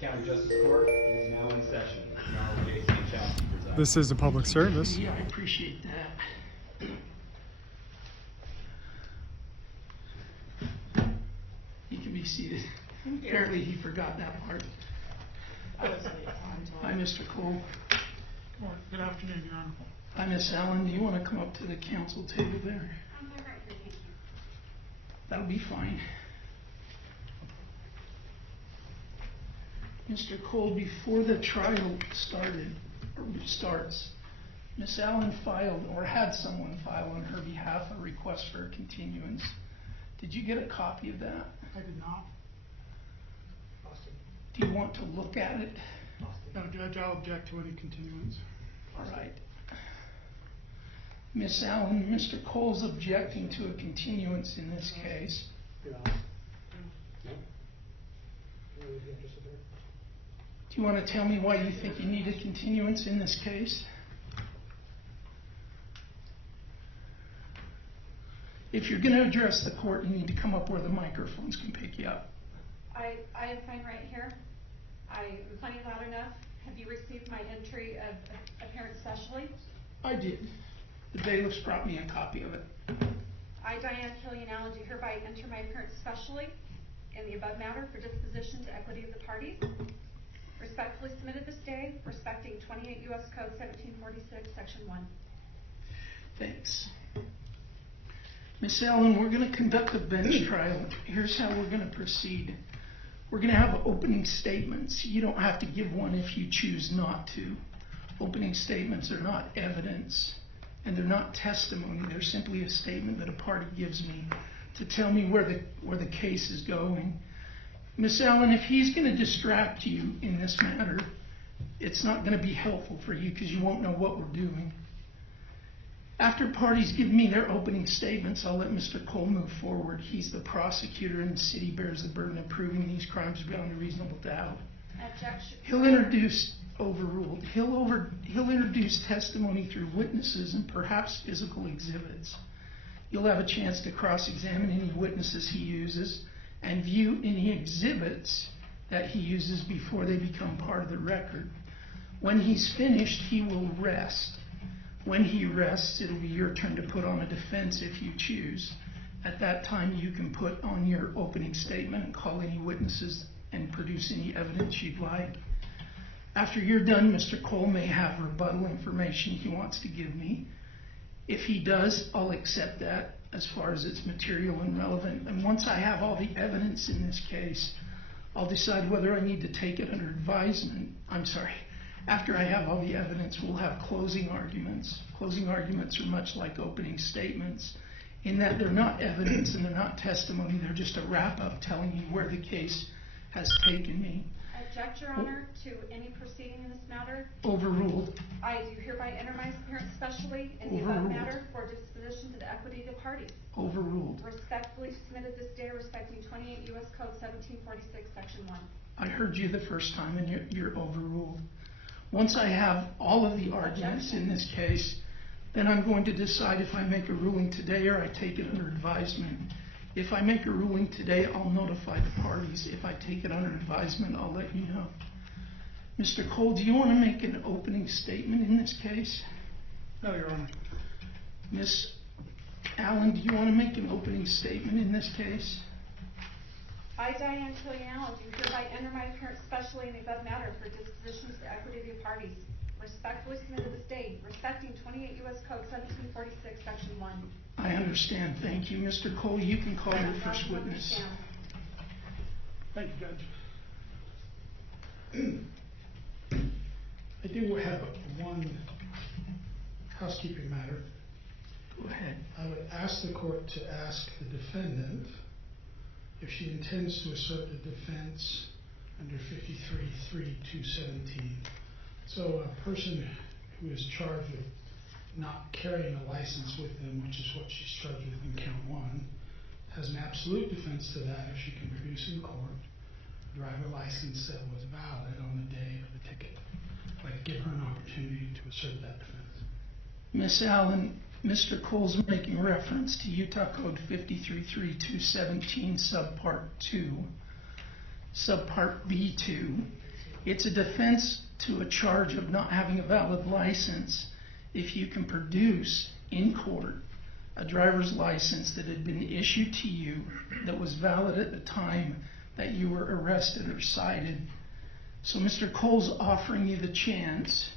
County Justice Court is now in session. Honorable Jason Chelsea presides. This is a public service. Yeah, I appreciate that. You can be seated. Apparently he forgot that part. Hi, Mr. Cole. Good afternoon, Your Honor. Hi, Miss Allen. Do you want to come up to the council table there? I'm right here, thank you. That'll be fine. Mr. Cole, before the trial starts, Miss Allen filed, or had someone file on her behalf, a request for a continuance. Did you get a copy of that? I did not. Do you want to look at it? No, Judge, I'll object to any continuance. All right. Miss Allen, Mr. Cole's objecting to a continuance in this case. Do you want to tell me why you think you need a continuance in this case? If you're going to address the court, you need to come up where the microphones can pick you up. I am fine right here. I am plenty loud enough. Have you received my entry of appearance specially? I did. The bailiffs brought me a copy of it. I, Diane Allen, do hereby enter my appearance specially in the above matter for disposition to equity of the parties. Respectfully submitted this day, respecting 28 U.S. Code 1746, Section 1. Thanks. Miss Allen, we're going to conduct a bench trial. Here's how we're going to proceed. We're going to have opening statements. You don't have to give one if you choose not to. Opening statements are not evidence, and they're not testimony. They're simply a statement that a party gives me to tell me where the case is going. Miss Allen, if he's going to distract you in this matter, it's not going to be helpful for you because you won't know what we're doing. After parties give me their opening statements, I'll let Mr. Cole move forward. He's the prosecutor, and the city bears the burden of proving these crimes beyond a reasonable doubt. Objection. He'll introduce overruled. He'll introduce testimony through witnesses and perhaps physical exhibits. You'll have a chance to cross-examine any witnesses he uses and view any exhibits that he uses before they become part of the record. When he's finished, he will rest. When he rests, it'll be your turn to put on a defense if you choose. At that time, you can put on your opening statement and call any witnesses and produce any evidence you'd like. After you're done, Mr. Cole may have rebuttal information he wants to give me. If he does, I'll accept that as far as it's material and relevant. And once I have all the evidence in this case, I'll decide whether I need to take it under advisement. After I have all the evidence, we'll have closing arguments. Closing arguments are much like opening statements in that they're not evidence and they're not testimony. They're just a wrap-up telling you where the case has taken me. I object, Your Honor, to any proceeding in this matter. Overruled. I do hereby enter my appearance specially in the above matter for disposition to the equity of the parties. Overruled. Respectfully submitted this day respecting 28 U.S. Code 1746, Section 1. I heard you the first time and you're overruled. Once I have all of the arguments in this case, then I'm going to decide if I make a ruling today or I take it under advisement. If I make a ruling today, I'll notify the parties. If I take it under advisement, I'll let you know. Mr. Cole, do you want to make an opening statement in this case? No, Your Honor. Miss Allen, do you want to make an opening statement in this case? I, Diane Allen, do hereby enter my appearance specially in the above matter for disposition to the equity of the parties. Respectfully submitted this day, respecting 28 U.S. Code 1746, Section 1. I understand. Thank you. Mr. Cole, you can call your first witness. Thank you, Judge. I do have one housekeeping matter. Go ahead. I would ask the court to ask the defendant if she intends to assert a defense under 53-3-217. So a person who is charged with not carrying a license with them, which is what she's charged with in count 1, has an absolute defense to that if she can produce in court a driver license that was valid on the day of the ticket. I'd like to give her an opportunity to assert that defense. Miss Allen, Mr. Cole's making reference to Utah Code 53-3-217, Subpart 2, Subpart B2. It's a defense to a charge of not having a valid license if you can produce in court a driver's license that had been issued to you that was valid at the time that you were arrested or cited. So Mr. Cole's offering you the chance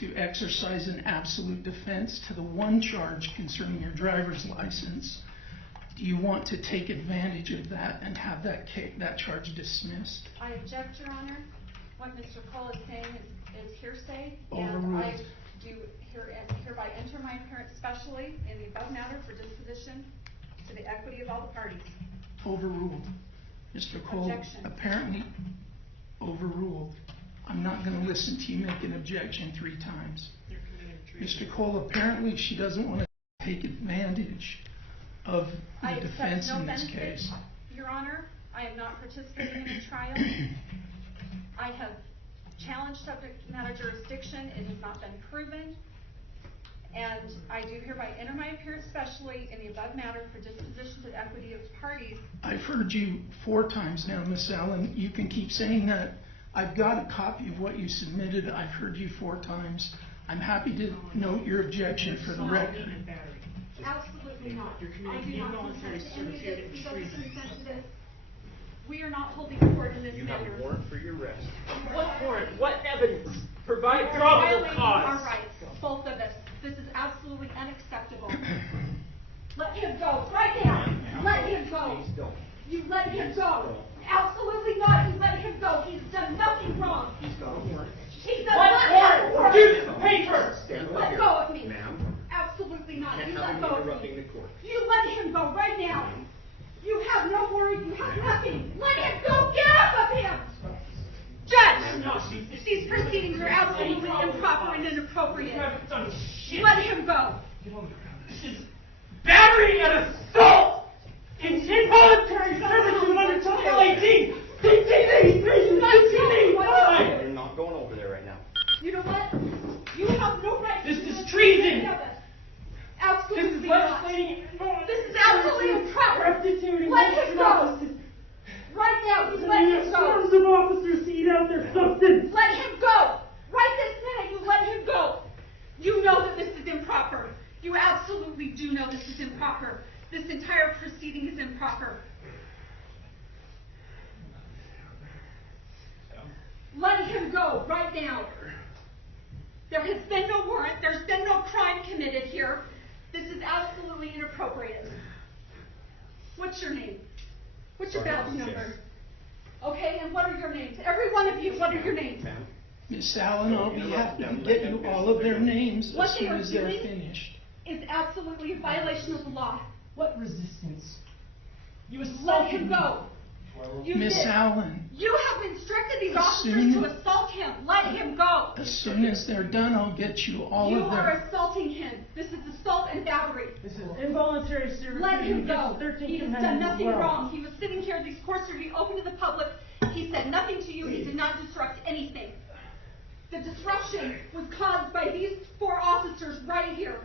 to exercise an absolute defense to the one charge concerning your driver's license. Do you want to take advantage of that and have that charge dismissed? I object, Your Honor. What Mr. Cole is saying is hearsay, and Overruled. I do hereby enter my appearance specially in the above matter for disposition to the equity of all the parties. Overruled. Mr. Cole, Objection. apparently overruled. I'm not going to listen to you make an objection 3 times. Mr. Cole, apparently she doesn't want to take advantage of I the accept defense no in this benefit, case. Your Honor. I am not participating in a trial. I have challenged subject matter jurisdiction. It has not been proven. And I do hereby enter my appearance specially in the above matter for disposition to the equity of parties. I've heard you 4 times now, Miss Allen. You can keep saying that. I've got a copy of what you submitted. I've heard you 4 times. I'm happy to note your objection for the record. Absolutely not. I do not consent to any of this. He doesn't consent to this. We are not holding court in this You have matter. a warrant for your arrest. What warrant? What evidence? Provide You are probable violating cause. our rights, both of us. This is absolutely unacceptable. Let him go, right now. Let him go. Please don't. You let him go. Absolutely not. You let him go. He's done nothing wrong. He's got a warrant. He's done What nothing warrant? wrong. Give the paper. Stand right Let here. go of me. Ma'am, Absolutely you not. can't You have let him go of interrupting me. the court. You let him go right now. You have no warrant. You have nothing. Let him go. Get off of him. Judge, these proceedings are absolutely improper and You inappropriate. haven't done shit. Let him go. This is battery and assault. Involuntary servitude under Title 18. CTV 365. You're not going over there right now. You know what? You have no right to This do is to treason. any of us. This Absolutely is not. legislating. This is absolutely improper. Substituting Let him go. officers. Right now, you let him Swarms go. of officers to eat out their substance. Let him go. Right this minute, you let him go. You know that this is improper. You absolutely do know this is improper. This entire proceeding is improper. Let him go right now. There has been no warrant. There's been no crime committed here. This is absolutely inappropriate. What's your name? What's your badge number? Okay, and what are your names? Every one of you, what are your names? Ma'am, Miss Allen, I'll be happy to get you all of their names What as they soon are as they're doing finished. Is absolutely a violation of the law. What resistance? You Let assaulted him me. go. You Miss did. Allen, You have instructed these As officers soon- to assault him. Let him go. as soon as they're done, I'll get you all You of are their... assaulting him. This is assault and battery. This is involuntary servitude. Let him go. Against the 13th He has done Amendment as nothing well. wrong. He was sitting here. These courts are to be open to the public. He said nothing to you. He did not disrupt anything. The disruption was caused by these 4 officers right here.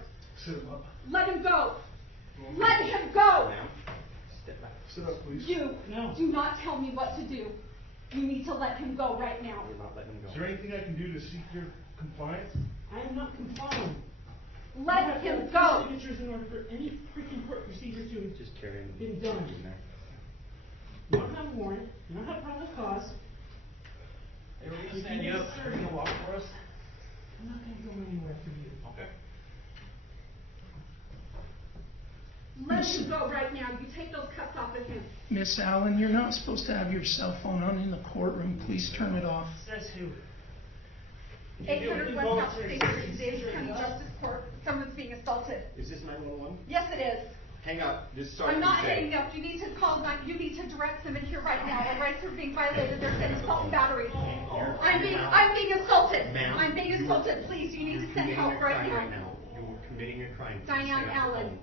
Let him go. Let him go. ma'am, step back. Sit up, please. You No. do not tell me what to do. You need to let him go right now. You're not letting him Is there go. anything I can do to seek your compliance? I am not complying. Let You have to him have go. signatures in order for any freaking court procedure to. Just carry him. Been done. in there. You don't have a warrant. You don't have probable cause. Hey, we're You stand can you up. serve. Are you gonna walk for us? I'm not gonna go anywhere for you. Okay. Let him go right now. You take those cuffs off of him. Miss Allen, you're not supposed to have your cell phone on in the courtroom. Please turn it off. Says who? 800 West South State Street, Davis County Justice Court. Someone's being assaulted. Is this 911? Yes, it is. Hang up. Just start. I'm not what you say. hanging up. You need to call 9. You need to direct them in here right now. Our rights are being violated. There's been assault and battery. I'm being assaulted. Ma'am, I'm being you are- assaulted. Please, you need to You're send committing help a right crime right now. now. You were committing a crime. Diane Just hang up the Allen. phone.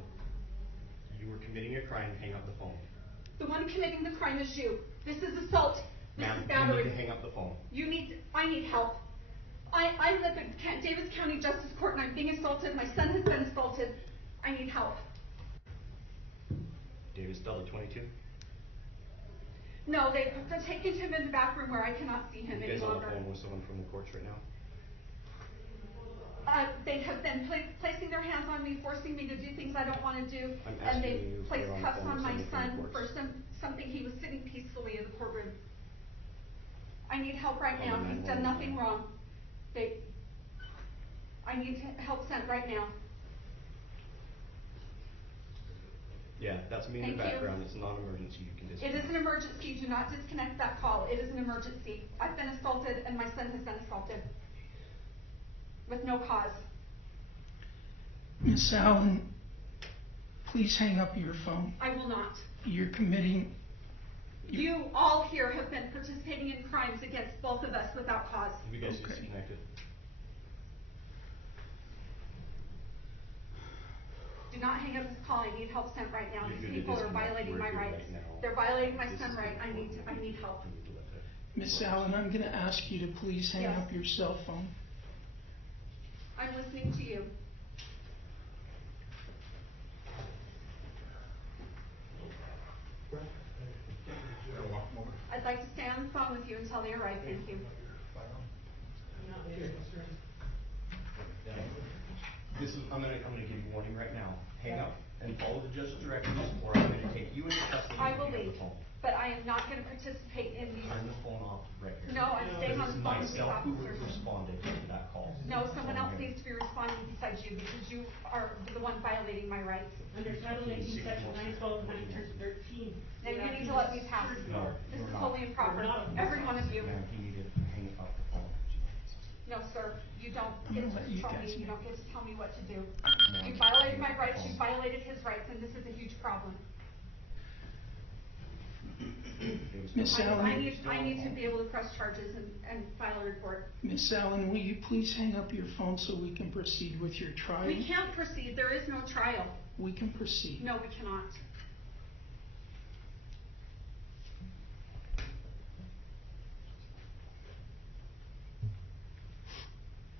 You were committing a crime. Hang up the phone. The one committing the crime is you. This is assault. This Ma'am, is you battery. need to hang up the phone. I need help. I live in Davis County Justice Court and I'm being assaulted. My son has been assaulted. I need help. Davis Dudley 22. No, they're taking him in the back room where I cannot see him You any guys on the longer. phone with someone from the courts right now? They have been placing their hands on me, forcing me to do things I don't want to do, I'm and asking they you if placed you're on the cuffs phone on with my someone from son the for courts. something he was sitting peacefully in the courtroom. I need help right On now. the He's done 911 nothing line. wrong. I need help sent right now. Yeah, that's me in the Thank you. background. It's non-emergency. You can It disconnect. is an emergency. Do not disconnect that call. It is an emergency. I've been assaulted and my son has been assaulted with no cause. Miss Allen, please hang up your phone. I will not. You're committing, You all here have been participating in crimes against both of us without cause. Have you guys Okay. disconnected? Do not hang up this call. I need help sent right now. You're These good to people are disconnect. violating We're my good rights. right now. They're violating my This son is right. I need important. help. You need to let that- Miss Allen, I'm gonna ask you to please hang Yes. up your cell phone. I'm listening to you. I'd like to stay on the phone with you until they arrive. Thank you. I'm gonna give you a warning right now. Hang up and follow the judge's directions, or I'm gonna take you into custody I and will hang up leave, the phone. but I am not gonna participate in these. Turn the phone off right here. No, I'm staying on the phone with these Myself who officers. responded to that call. No, someone else Okay. needs to be responding besides you because you are the one violating my rights. Under Title 19, Section 912, 913. Now you need to let me pass. No, This you're is not. wholly improper. You're not. Every one of you. Ma'am, he needed to hang up the phone. No, sir, you don't I'm get gonna to let you control guys me, you know. don't get to tell me what to do. Ma'am, You violated my hang up the rights, you phone. violated his rights, and this is a huge problem. It was Miss no- Allen. I need to be able to press charges and file a report. Miss Allen, will you please hang up your phone so we can proceed with your trial? We can't proceed, there is no trial. We can proceed. No, we cannot.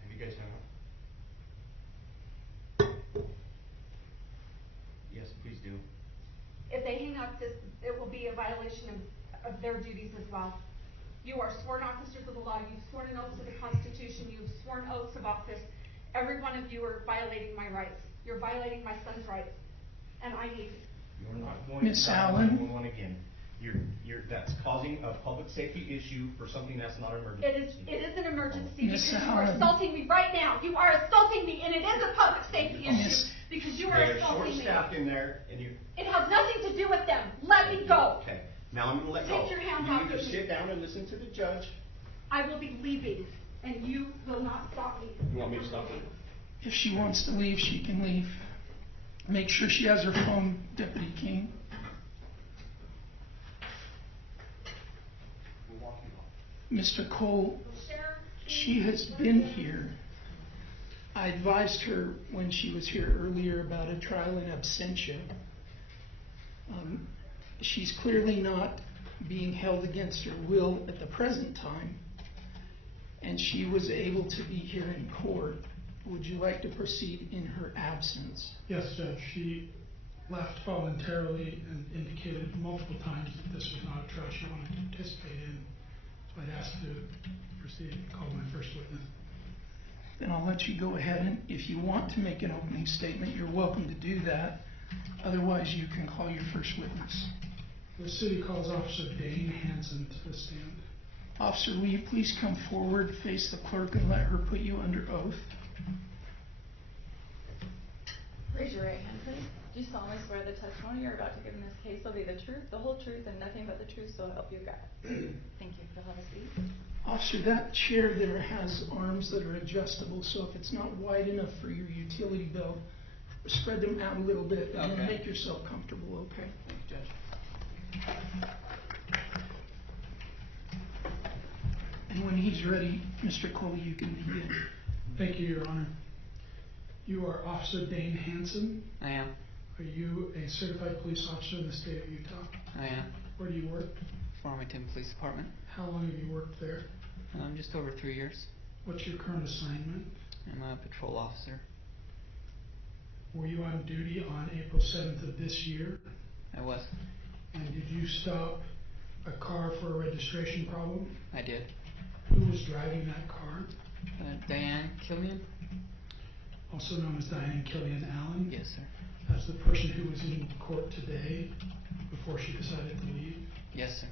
Have you guys hung up? Yes, please do. If they hang up this, it will be a violation of their duties as well. You are sworn officers of the law, you've sworn an oath to the Constitution, you've sworn oaths of office. Every one of you are violating my rights. You're violating my son's rights. And I need, You're not going Miss to dial Allen? 911 again. That's causing a public safety issue for something that's not an emergency. it is an emergency Miss because you are Allen. assaulting me right now. You are assaulting me and it is a public safety issue Miss- because you are They're assaulting me. short-staffed in there, and you. It has nothing to do with them. Let me go. Okay, now I'm gonna let go. Take your hand You off either of me. sit down and listen to the judge. I will be leaving and you will not stop me. You want me to stop you? If she wants to leave, she can leave. Make sure she has her phone, Deputy King. We'll walk you off. Mr. Cole, Sheriff, she has been here. I advised her when she was here earlier about a trial in absentia. She's clearly not being held against her will at the present time, and she was able to be here in court. Would you like to proceed in her absence? Yes, Judge, she left voluntarily and indicated multiple times that this was not a trial she wanted to participate in. So I'd ask to proceed and call my first witness. Then I'll let you go ahead, and if you want to make an opening statement, you're welcome to do that. Otherwise, you can call your first witness. The city calls Officer Diane Hanson to the stand. Officer, will you please come forward, face the clerk, and let her put you under oath? Raise your right hand, please. Do you solemnly swear the testimony you're about to give in this case will be the truth, the whole truth, and nothing but the truth, so help you God? Thank you. You'll have a seat. Officer, that chair there has arms that are adjustable, so if it's not wide enough for your utility belt, spread them out a little bit and then Okay. make yourself comfortable, okay? Thank you, Judge. And when he's ready, Mr. Cole, you can begin. Thank you, Your Honor. You are Officer Dane Hanson. I am. Are you a certified police officer in the state of Utah? I am. Where do you work? Farmington Police Department. How long have you worked there? Just over 3 years. What's your current assignment? I'm a patrol officer. Were you on duty on April 7th of this year? I was. And did you stop a car for a registration problem? I did. Who was driving that car? Diane Killian? Also known as Diane Allen? Yes, sir. That's the person who was in court today before she decided to leave? Yes, sir.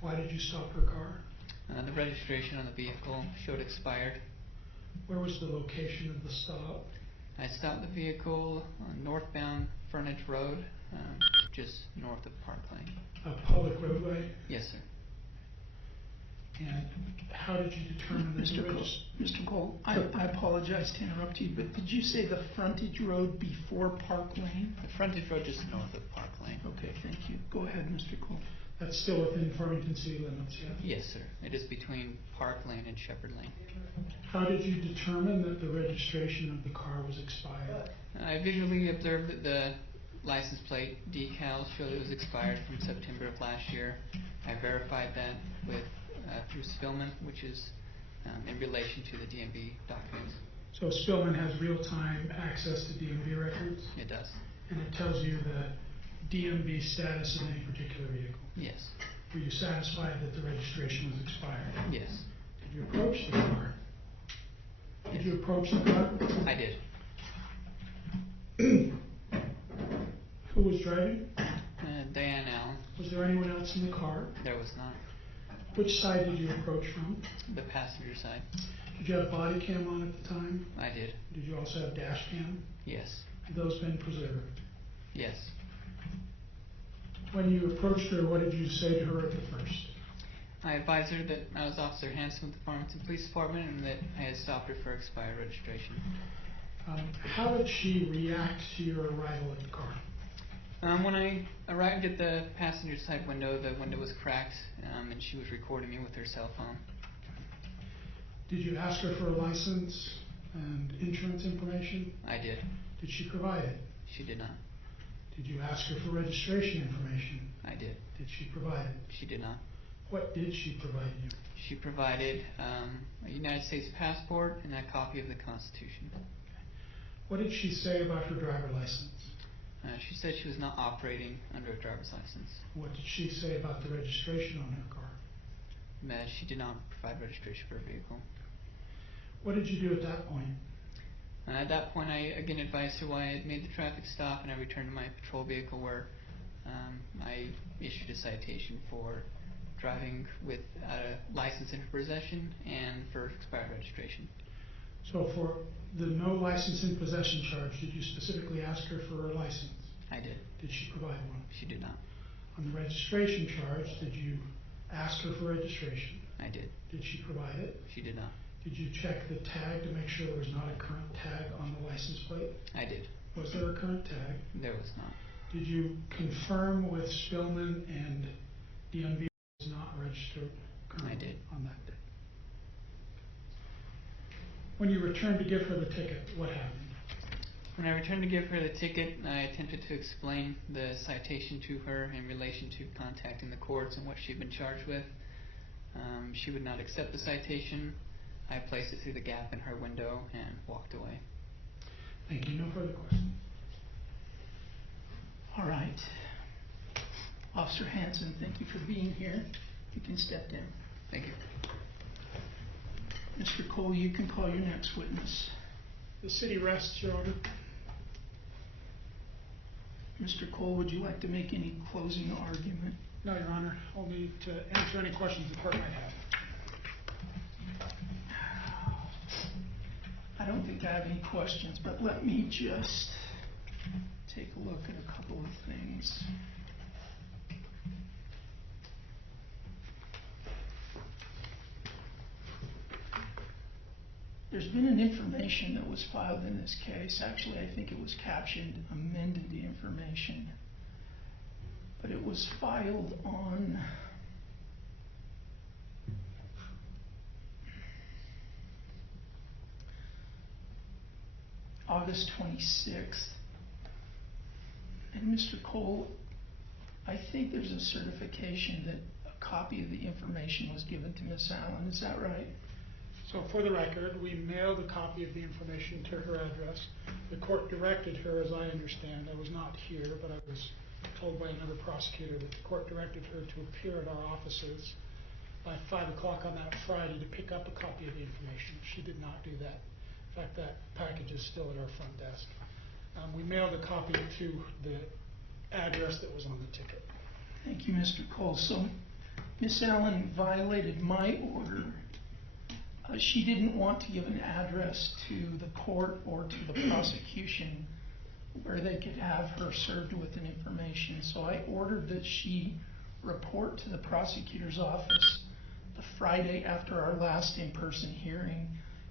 Why did you stop her car? The registration on the vehicle showed expired. Where was the location of the stop? I stopped the vehicle on northbound Furnish Road, just north of Park Lane. A public roadway? Yes, sir. And how did you determine that Mr. Cole, Mr. Cole, I apologize to interrupt you, but did you say the frontage road before Park Lane? The frontage road just north of Park Lane. Okay, thank you. Go ahead, Mr. Cole. That's still within Farmington city limits, yeah? Yes, sir. It is between Park Lane and Shepherd Lane. How did you determine that the registration of the car was expired? I visually observed that the license plate decals showed it was expired from September of last year. I verified that with through Spillman, which is in relation to the DMV documents. So Spillman has real-time access to DMV records? It does. And it tells you the DMV status of any particular vehicle? Yes. Were you satisfied that the registration was expired? Yes. Did you approach the car? Did you approach the car? I did. Who was driving? Diane Allen. Was there anyone else in the car? There was not. Which side did you approach from? The passenger side. Did you have body cam on at the time? I did. Did you also have dash cam? Yes. Have those been preserved? Yes. When you approached her, what did you say to her at the first? I advised her that I was Officer Hanson with the Farmington Police Department and that I had stopped her for expired registration. How did she react to your arrival at the car? When I arrived at the passenger side window, the window was cracked and she was recording me with her cell phone. Did you ask her for a license and insurance information? I did. Did she provide it? She did not. Did you ask her for registration information? I did. Did she provide it? She did not. What did she provide you? She provided a United States passport and a copy of the Constitution. What did she say about her driver license? She said she was not operating under a driver's license. What did she say about the registration on her car? She did not provide registration for her vehicle. What did you do at that point? At that point, I again advised her why I had made the traffic stop, and I returned to my patrol vehicle where I issued a citation for driving with a license in her possession and for expired registration. So for the no license in possession charge, did you specifically ask her for her license? I did. Did she provide one? She did not. On the registration charge, did you ask her for registration? I did. Did she provide it? She did not. Did you check the tag to make sure there was not a current tag on the license plate? I did. Was there a current tag? There was not. Did you confirm with Spillman and DMV was not registered currently I did. on that day? When you returned to give her the ticket, what happened? When I returned to give her the ticket, I attempted to explain the citation to her in relation to contacting the courts and what she'd been charged with. She would not accept the citation. I placed it through the gap in her window and walked away. Thank you. No further questions. All right. Officer Hanson, thank you for being here. You can step down. Thank you. Mr. Cole, you can call your next witness. The city rests, Your Honor. Mr. Cole, would you like to make any closing argument? No, Your Honor. I'll need to answer any questions the court might have. I don't think I have any questions, but let me just take a look at a couple of things. There's been an information that was filed in this case. Actually, I think it was captioned, amended the information. But it was filed on August 26th. And Mr. Cole, I think there's a certification that a copy of the information was given to Ms. Allen. Is that right? So for the record, we mailed a copy of the information to her address. The court directed her, as I understand, I was not here, but I was told by another prosecutor that the court directed her to appear at our offices by 5 o'clock on that Friday to pick up a copy of the information. She did not do that. In fact, that package is still at our front desk. We mailed a copy to the address that was on the ticket. Thank you, Mr. Cole. So, Miss Allen violated my order. She didn't want to give an address to the court or to the prosecution where they could have her served with an information. So I ordered that she report to the prosecutor's office the Friday after our last in-person hearing.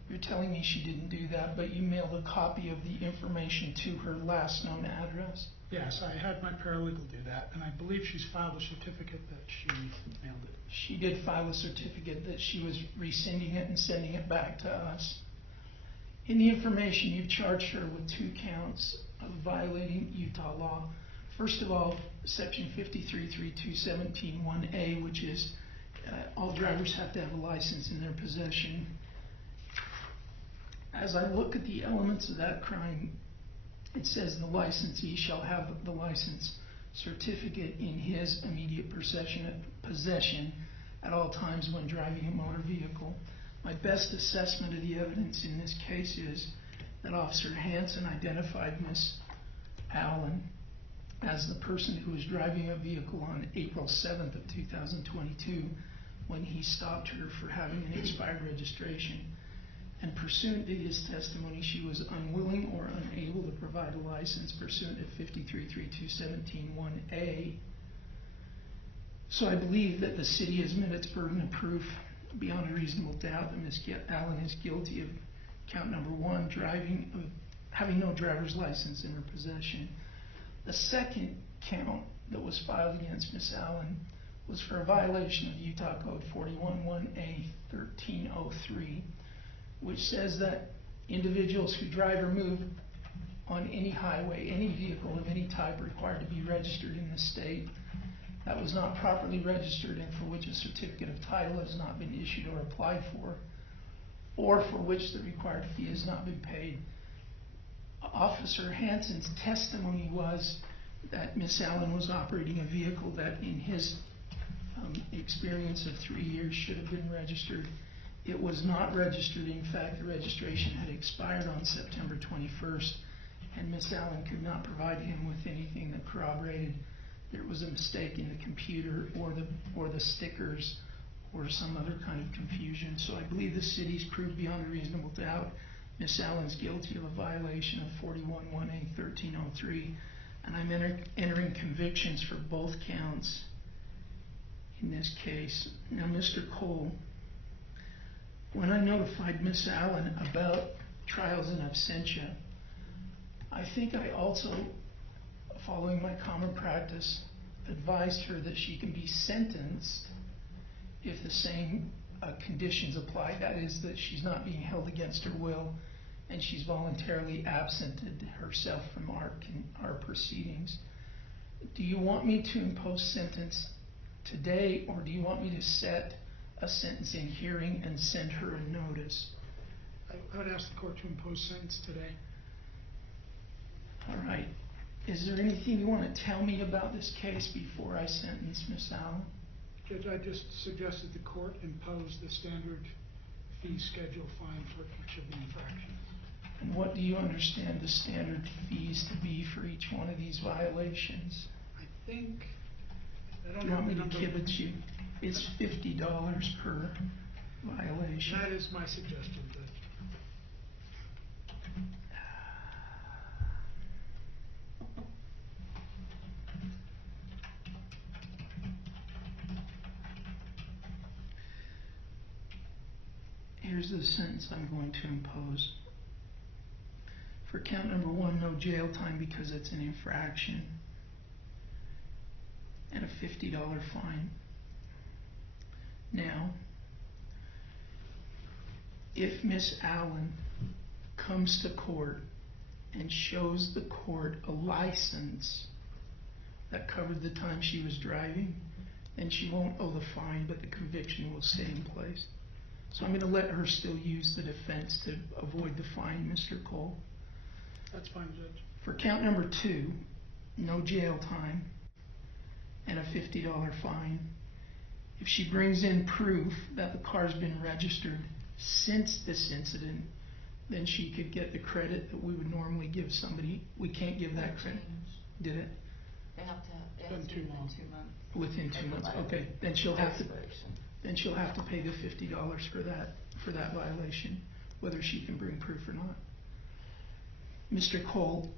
You're telling me she didn't do that, but you mailed a copy of the information to her last known address? Yes, I had my paralegal do that, and I believe she's filed a certificate that she mailed it. She did file a certificate that she was rescinding it and sending it back to us. In the information, you've charged her with 2 counts of violating Utah law. First of all, section 533217(1)A, which is all drivers have to have a license in their possession. As I look at the elements of that crime, it says the licensee shall have the license certificate in his immediate possession at all times when driving a motor vehicle. My best assessment of the evidence in this case is that Officer Hansen identified Miss Allen as the person who was driving a vehicle on April 7th of 2022 when he stopped her for having an expired registration. And pursuant to his testimony, she was unwilling or unable to provide a license pursuant to 533217(1)A. So I believe that the city has met its burden of proof beyond a reasonable doubt that Ms. Allen is guilty of count number 1, having no driver's license in her possession. The second count that was filed against Ms. Allen was for a violation of Utah Code 411A1303, which says that individuals who drive or move on any highway, any vehicle of any type required to be registered in the state that was not properly registered and for which a certificate of title has not been issued or applied for, or for which the required fee has not been paid. Officer Hansen's testimony was that Miss Allen was operating a vehicle that in his experience of 3 years should have been registered. It was not registered. In fact, the registration had expired on September 21st, and Miss Allen could not provide him with anything that corroborated there was a mistake in the computer or the stickers or some other kind of confusion. So I believe the city's proved beyond a reasonable doubt Miss Allen's guilty of a violation of 411A1303, and I'm entering convictions for both counts in this case. Now, Mr. Cole, when I notified Miss Allen about trials in absentia, I think I also, following my common practice, advised her that she can be sentenced if the same conditions apply. That is, that she's not being held against her will and she's voluntarily absented herself from our proceedings. Do you want me to impose sentence today, or do you want me to set a sentencing hearing and send her a notice? I would ask the court to impose sentence today. All right. Is there anything you want to tell me about this case before I sentence Miss Allen? Judge, I just suggested the court impose the standard fee schedule fine for each of the infractions. And what do you understand the standard fees to be for each one of these violations? I think, I don't Do you want me know to the give number. it to you? It's $50 per violation. That is my suggestion, Judge. Here's the sentence I'm going to impose. For count number 1, no jail time because it's an infraction, and a $50 fine. Now, if Miss Allen comes to court and shows the court a license that covered the time she was driving, then she won't owe the fine, but the conviction will stay in place. So I'm going to let her still use the defense to avoid the fine, Mr. Cole. That's fine, Judge. For count number 2, no jail time and a $50 fine. If she brings in proof that the car's been registered since this incident, then she could get the credit that we would normally give somebody. We can't give that credit. Did it? They have to, it Been has to too be long. 2 months. Within 2 months, okay, then she'll have to pay the $50 for that violation, whether she can bring proof or not. Mr. Cole,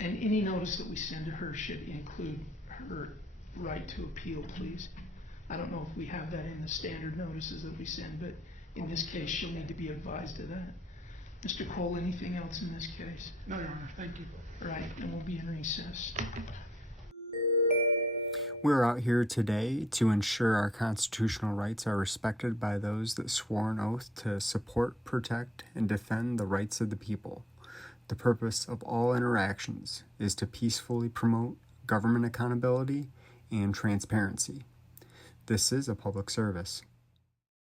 and any notice that we send to her should include her right to appeal, please. I don't know if we have that in the standard notices that we send, but in this case, she'll need to be advised of that. Mr. Cole, anything else in this case? No, Your Honor, thank you. All right, then we'll be in recess. We're out here today to ensure our constitutional rights are respected by those that swore an oath to support, protect, and defend the rights of the people. The purpose of all interactions is to peacefully promote government accountability and transparency. This is a public service.